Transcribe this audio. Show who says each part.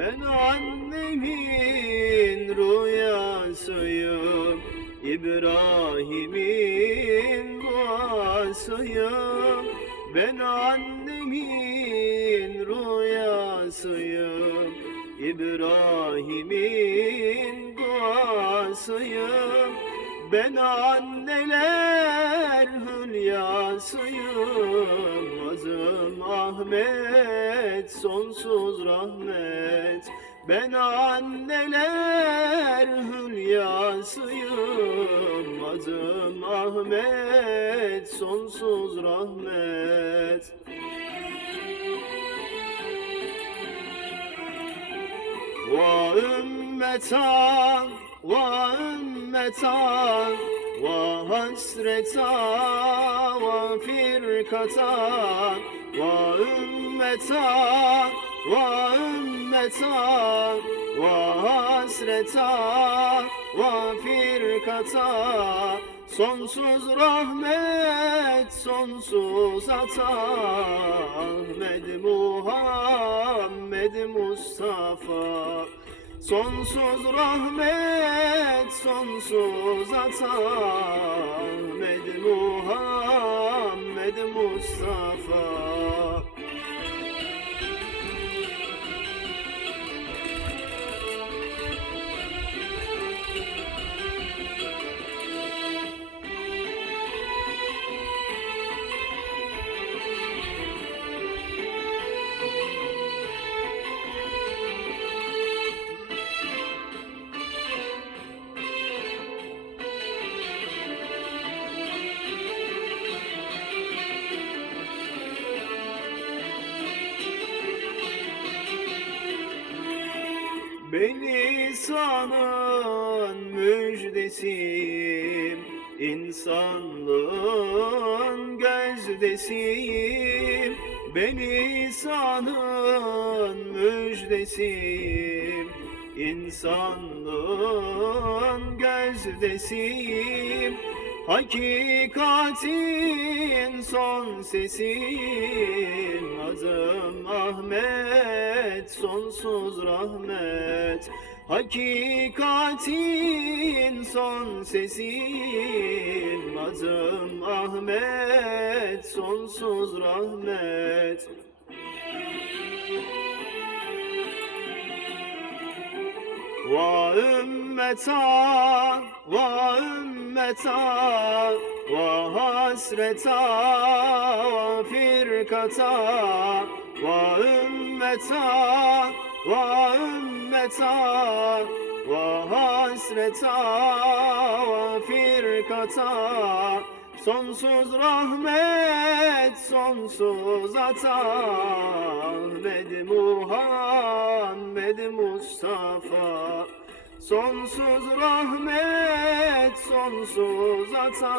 Speaker 1: Ben annemin rüyasıyım İbrahim'in duasıyım. Ben annemin rüyasıyım İbrahim'in duasıyım. Ben anneler hülyasıyım Azım Ahmet sonsuz rahmet. Ben anneler hülyasıyım Azım Ahmet sonsuz rahmet. Ve ümmetan, ve ümmetan, ve hasretan, ve firkatan, ve ümmetan, ve ümmetan, ve hasretan, ve firkatan, Sonsuz rahmet, sonsuz ata. Ahmed Muhammed Mustafa. Sonsuz rahmet, sonsuz ata. Ahmed Muhammed Mustafa Ben İsa'nın müjdesiyim İnsanlığın gözdesiyim. Ben İsa'nın müjdesiyim İnsanlığın gözdesiyim Hakikatin son sesim Azım Ahmet sonsuz rahmet. Hakikatin son sesim Azım Ahmet sonsuz rahmet Ve ümmeta, ve ümmeta, ve hasreta, ve firkata, ve ümmeta, ve ümmeta, ve hasreta, ve firkata, Sonsuz rahmet, sonsuz ata. Ahmed Muhammed Mustafa. Sonsuz rahmet, sonsuz ata